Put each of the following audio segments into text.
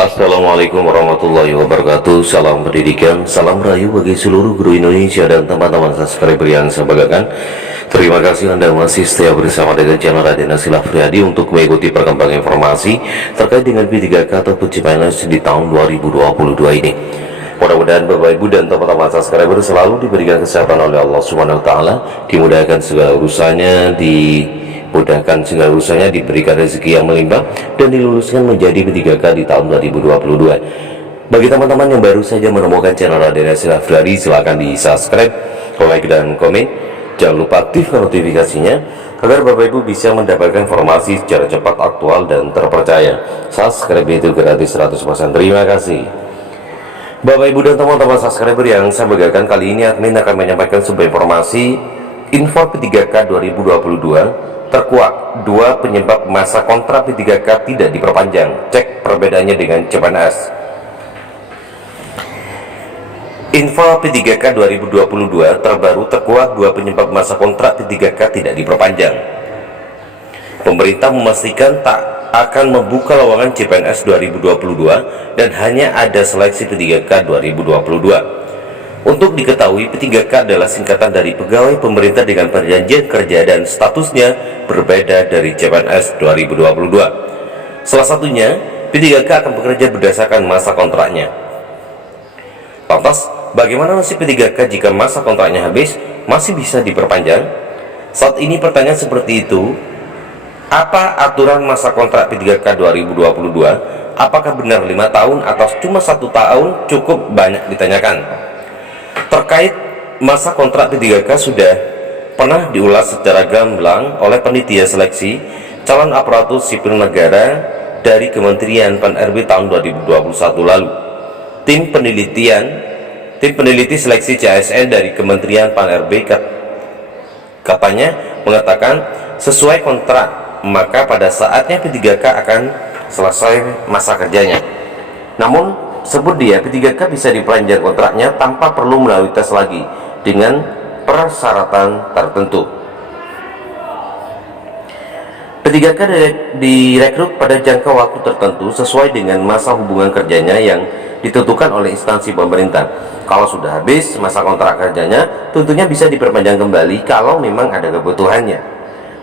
Assalamualaikum warahmatullahi wabarakatuh. Salam pendidikan, salam rayu bagi seluruh guru Indonesia dan teman-teman subscriber yang saya banggakan. Terima kasih Anda masih setia bersama dengan channel Raden Nasil Afriyadi untuk mengikuti perkembangan informasi terkait dengan P3K atau CPNS di tahun 2022 ini. Mudah-mudahan Bapak Ibu dan teman-teman subscriber selalu diberikan kesehatan oleh Allah Subhanahu wa taala, dimudahkan segala urusannya, dimudahkan segala urusannya, diberikan rezeki yang melimpah dan diluluskan menjadi P3K di tahun 2022. Bagi teman-teman yang baru saja menemukan channel Raden Nasil Afriyadi, silahkan di subscribe, like dan komen. Jangan lupa aktifkan notifikasinya agar Bapak Ibu bisa mendapatkan informasi secara cepat, aktual dan terpercaya. Subscribe itu gratis 100%. Terima kasih Bapak Ibu dan teman-teman subscriber yang saya banggakan. Kali ini admin akan menyampaikan sebuah informasi info P3K 2022 terkuak 2 penyebab masa kontrak P3K tidak diperpanjang. Cek perbedaannya dengan CPNS. Info P3K 2022 terbaru terkuak 2 penyebab masa kontrak P3K tidak diperpanjang. Pemerintah memastikan tak akan membuka lowongan CPNS 2022 dan hanya ada seleksi P3K 2022. Untuk diketahui, P3K adalah singkatan dari Pegawai Pemerintah dengan Perjanjian Kerja dan statusnya berbeda dari CPNS 2022. Salah satunya, P3K akan bekerja berdasarkan masa kontraknya. Lantas, bagaimana nasib P3K jika masa kontraknya habis? Masih bisa diperpanjang? Saat ini pertanyaan seperti itu. Apa aturan masa kontrak P3K 2022? Apakah benar 5 tahun atau cuma 1 tahun? Cukup banyak ditanyakan. Terkait masa kontrak P3K sudah pernah diulas secara gamblang oleh panitia seleksi calon aparatur sipil negara dari Kementerian Pan-RB tahun 2021 lalu. Tim peneliti seleksi CASN dari Kementerian Pan-RB katanya mengatakan sesuai kontrak, maka pada saatnya P3K akan selesai masa kerjanya. Namun sebut dia P3K bisa diperpanjang kontraknya tanpa perlu melalui tes lagi dengan persyaratan tertentu. P3K direkrut pada jangka waktu tertentu sesuai dengan masa hubungan kerjanya yang ditentukan oleh instansi pemerintah. Kalau sudah habis masa kontrak kerjanya, tentunya bisa diperpanjang kembali kalau memang ada kebutuhannya.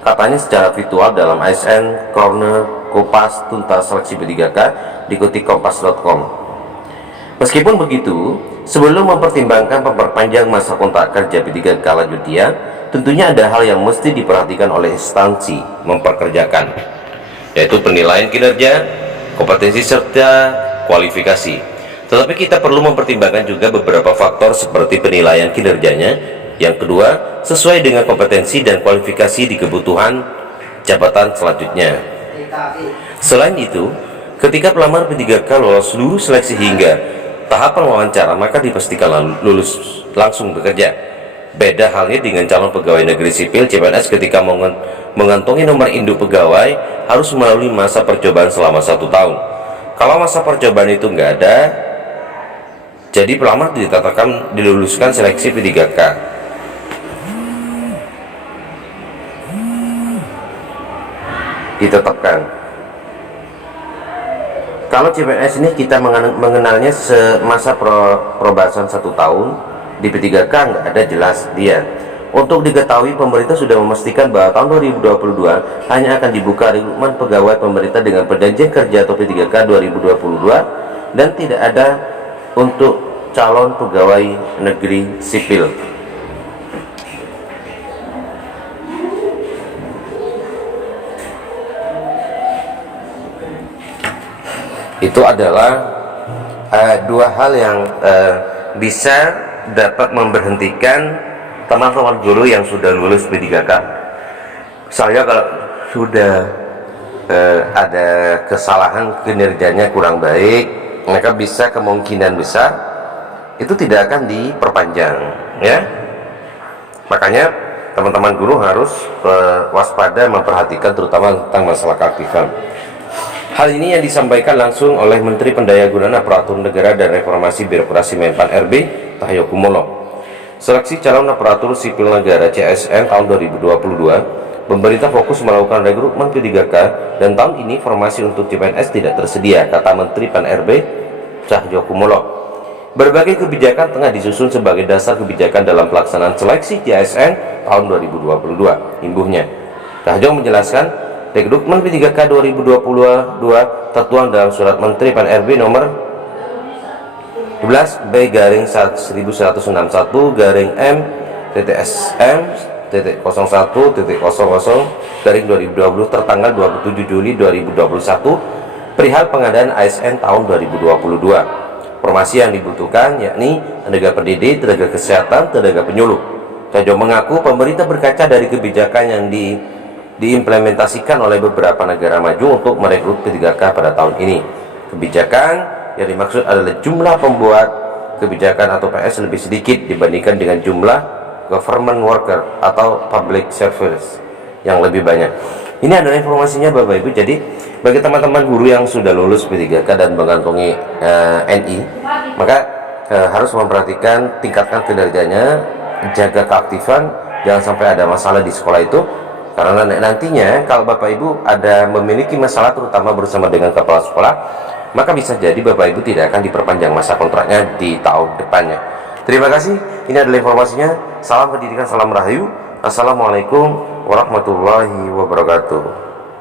Katanya secara virtual dalam ASN Corner Kopas Tuntas Seleksi P3K, diikuti kompas.com. Meskipun begitu, sebelum mempertimbangkan memperpanjang masa kontrak kerja P3K lanjut dia, tentunya ada hal yang mesti diperhatikan oleh instansi memperkerjakan, yaitu penilaian kinerja, kompetensi serta kualifikasi. Tetapi kita perlu mempertimbangkan juga beberapa faktor seperti penilaian kinerjanya. Yang kedua, sesuai dengan kompetensi dan kualifikasi di kebutuhan jabatan selanjutnya. Selain itu, ketika pelamar P3K lolos seluruh seleksi hingga tahapan wawancara, maka dipastikan lulus langsung bekerja. Beda halnya dengan calon pegawai negeri sipil CPNS ketika mengantongi nomor induk pegawai harus melalui masa percobaan selama 1 tahun. Kalau masa percobaan itu nggak ada, jadi pelamar diluluskan seleksi P3K. Ditetapkan. Kalau CPNS ini kita mengenalnya semasa probation 1 tahun, di P3K nggak ada jelas dia. Untuk diketahui, pemerintah sudah memastikan bahwa tahun 2022 hanya akan dibuka rekrutmen pegawai pemerintah dengan perjanjian kerja atau P3K 2022 dan tidak ada untuk calon pegawai negeri sipil. Itu adalah 2 hal yang bisa dapat memberhentikan teman-teman guru yang sudah lulus P3K. Saya kalau sudah ada kesalahan kinerjanya kurang baik, maka bisa kemungkinan besar itu tidak akan diperpanjang, ya. Makanya teman-teman guru harus waspada, memperhatikan terutama tentang masalah keaktifan. Hal ini yang disampaikan langsung oleh Menteri Pendayagunaan Aparatur Negara dan Reformasi Birokrasi Menpan RB Cahyokumolo. Seleksi calon aparatur sipil negara CSN tahun 2022 Pemerintah fokus melakukan rekrutmen P3K dan tahun ini formasi untuk CPNS tidak tersedia, kata Menteri PAN-RB Cahyokumolo. Berbagai kebijakan tengah disusun sebagai dasar kebijakan dalam pelaksanaan seleksi ASN tahun 2022, imbuhnya. Cahyo menjelaskan, rekrutmen P3K 2022 tertuang dalam surat Menteri PAN-RB nomor 11/M-1/01/01/2020 tertanggal 27 Juli 2021 perihal pengadaan ASN tahun 2022. Formasi yang dibutuhkan yakni tenaga pendidik, tenaga kesehatan, tenaga penyuluh. Cahyo mengaku pemerintah berkaca dari kebijakan yang diimplementasikan oleh beberapa negara maju untuk merekrut P3K pada tahun ini. Kebijakan yang dimaksud adalah jumlah pembuat kebijakan atau PS lebih sedikit dibandingkan dengan jumlah government worker atau public service yang lebih banyak. Ini adalah informasinya Bapak Ibu. Jadi bagi teman-teman guru yang sudah lulus P3K dan mengantongi NI, maka harus memperhatikan, tingkatkan kinerjanya, jaga keaktifan, jangan sampai ada masalah di sekolah itu. Karena nantinya kalau Bapak Ibu ada memiliki masalah terutama bersama dengan kepala sekolah, maka bisa jadi Bapak Ibu tidak akan diperpanjang masa kontraknya di tahun depannya. Terima kasih, ini adalah informasinya. Salam pendidikan, salam rahayu. Assalamualaikum warahmatullahi wabarakatuh.